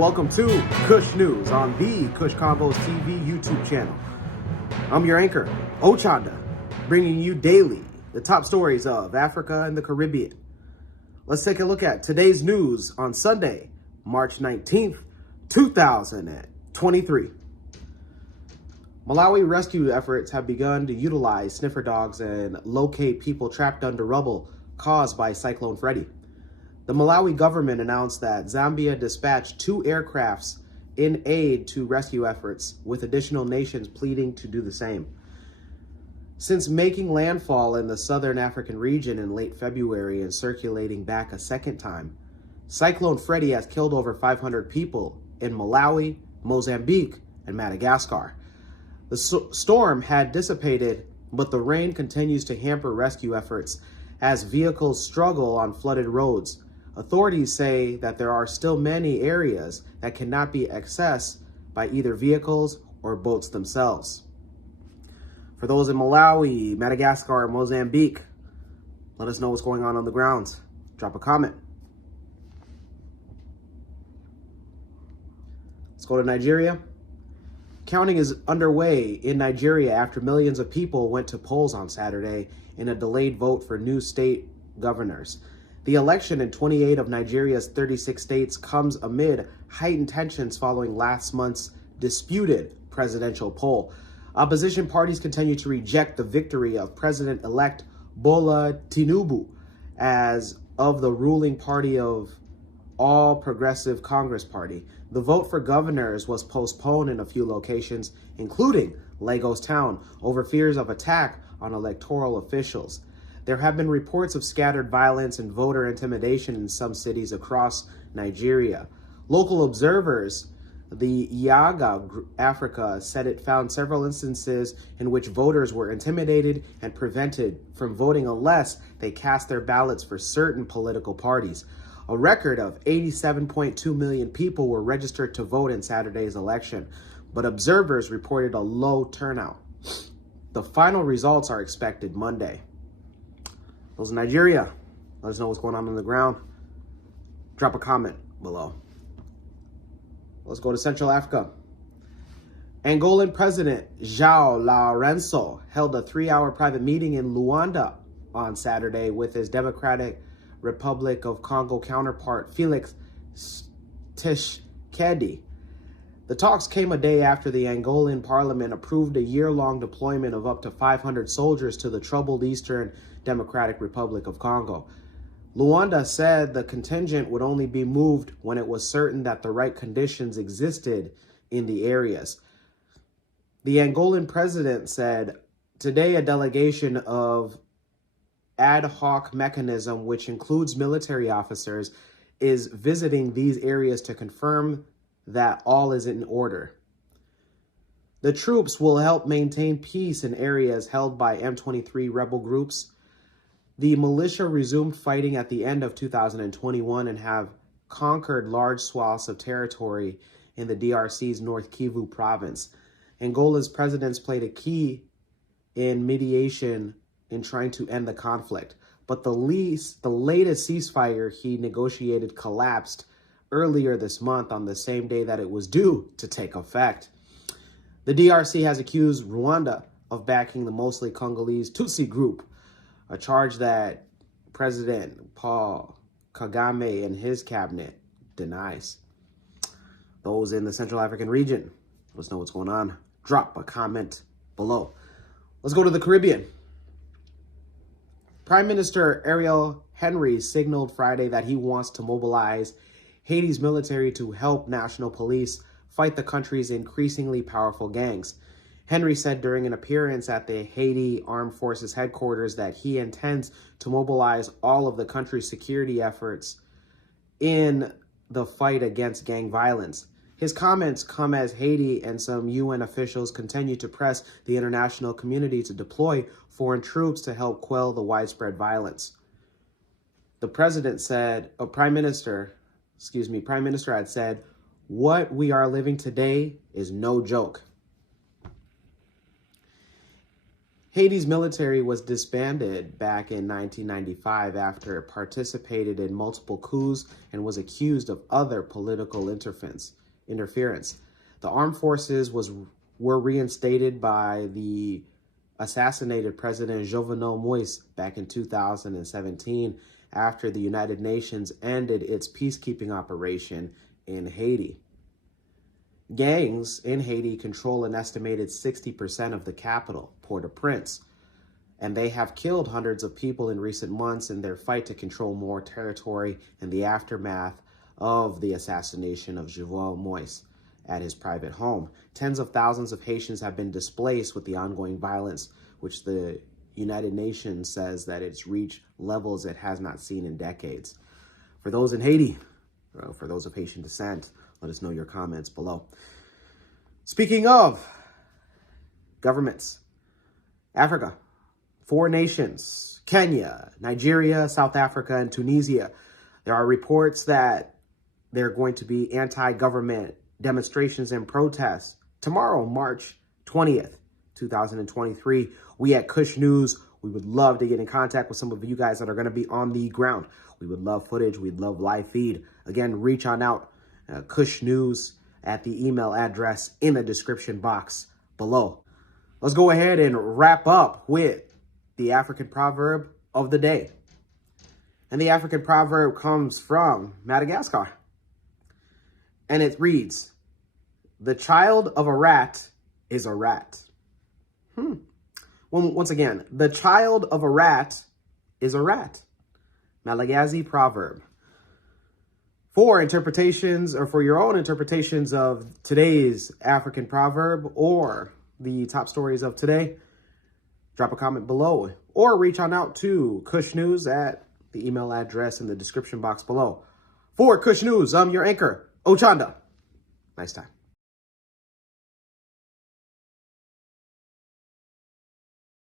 Welcome to Kush News on the Kush Combos TV YouTube channel. I'm your anchor, Ochanda, bringing you daily the top stories of Africa and the Caribbean. Let's take a look at today's news on Sunday, March 19th, 2023. Malawi rescue efforts have begun to utilize sniffer dogs and locate people trapped under rubble caused by Cyclone Freddy. The Malawi government announced that Zambia dispatched 2 aircrafts in aid to rescue efforts, with additional nations pleading to do the same. Since making landfall in the southern African region in late February and circulating back a second time, Cyclone Freddy has killed over 500 people in Malawi, Mozambique, and Madagascar. The storm had dissipated, but the rain continues to hamper rescue efforts as vehicles struggle on flooded roads. Authorities say that there are still many areas that cannot be accessed by either vehicles or boats themselves. For those in Malawi, Madagascar, and Mozambique, let us know what's going on the ground. Drop a comment. Let's go to Nigeria. Counting is underway in Nigeria after millions of people went to polls on Saturday in a delayed vote for new state governors. The election in 28 of Nigeria's 36 states comes amid heightened tensions following last month's disputed presidential poll. Opposition parties continue to reject the victory of President-elect Bola Tinubu as of the ruling party of All Progressive Congress Party. The vote for governors was postponed in a few locations, including Lagos town, over fears of attack on electoral officials. There have been reports of scattered violence and voter intimidation in some cities across Nigeria. Local observers, the Yaga Africa, said it found several instances in which voters were intimidated and prevented from voting unless they cast their ballots for certain political parties. A record of 87.2 million people were registered to vote in Saturday's election, but observers reported a low turnout. The final results are expected Monday. Those in Nigeria, let us know what's going on the ground. Drop a comment below. Let's go to Central Africa. Angolan President João Lourenço held a 3-hour private meeting in Luanda on Saturday with his Democratic Republic of Congo counterpart Felix Tshisekedi. The talks came a day after the Angolan parliament approved a year-long deployment of up to 500 soldiers to the troubled Eastern Democratic Republic of Congo. Luanda said the contingent would only be moved when it was certain that the right conditions existed in the areas. The Angolan president said, "Today a delegation of ad hoc mechanism, which includes military officers, is visiting these areas to confirm that all is in order. The troops will help maintain peace in areas held by M23 rebel groups. The militia resumed fighting at the end of 2021 and have conquered large swaths of territory in the DRC's North Kivu province. Angola's presidents played a key in mediation in trying to end the conflict, but the latest ceasefire he negotiated collapsed earlier this month on the same day that it was due to take effect. The DRC has accused Rwanda of backing the mostly Congolese Tutsi group, a charge that President Paul Kagame and his cabinet denies. Those in the Central African region, let us know what's going on. Drop a comment below. Let's go to the Caribbean. Prime Minister Ariel Henry signaled Friday that he wants to mobilize Haiti's military to help national police fight the country's increasingly powerful gangs. Henry said during an appearance at the Haiti Armed Forces headquarters that he intends to mobilize all of the country's security efforts in the fight against gang violence. His comments come as Haiti and some UN officials continue to press the international community to deploy foreign troops to help quell the widespread violence. The president said, Prime Minister had said, "What we are living today is no joke." Haiti's military was disbanded back in 1995 after it participated in multiple coups and was accused of other political interference. The armed forces were reinstated by the assassinated President Jovenel Moise back in 2017 after the United Nations ended its peacekeeping operation in Haiti. Gangs in Haiti control an estimated 60% of the capital, Port-au-Prince, and they have killed hundreds of people in recent months in their fight to control more territory in the aftermath of the assassination of Jovenel Moise at his private home. Tens of thousands of Haitians have been displaced with the ongoing violence, which the United Nations says that it's reached levels it has not seen in decades. For those in Haiti, or for those of Haitian descent, let us know your comments below. Speaking of governments, Africa, 4 nations, Kenya, Nigeria, South Africa, and Tunisia. There are reports that there are going to be anti-government demonstrations and protests tomorrow, March 20th, 2023. We at Kush News, we would love to get in contact with some of you guys that are going to be on the ground. We would love footage. We'd love live feed. Again, reach on out. Kush News at the email address in the description box below. Let's go ahead and wrap up with the African proverb of the day. And the African proverb comes from Madagascar. And it reads, "The child of a rat is a rat." Well, once again, the child of a rat is a rat. Malagasy proverb. For interpretations, or for your own interpretations of today's African proverb or the top stories of today, drop a comment below or reach on out to Kush News at the email address in the description box below. For Kush News, I'm your anchor, Ochanda. Nice time.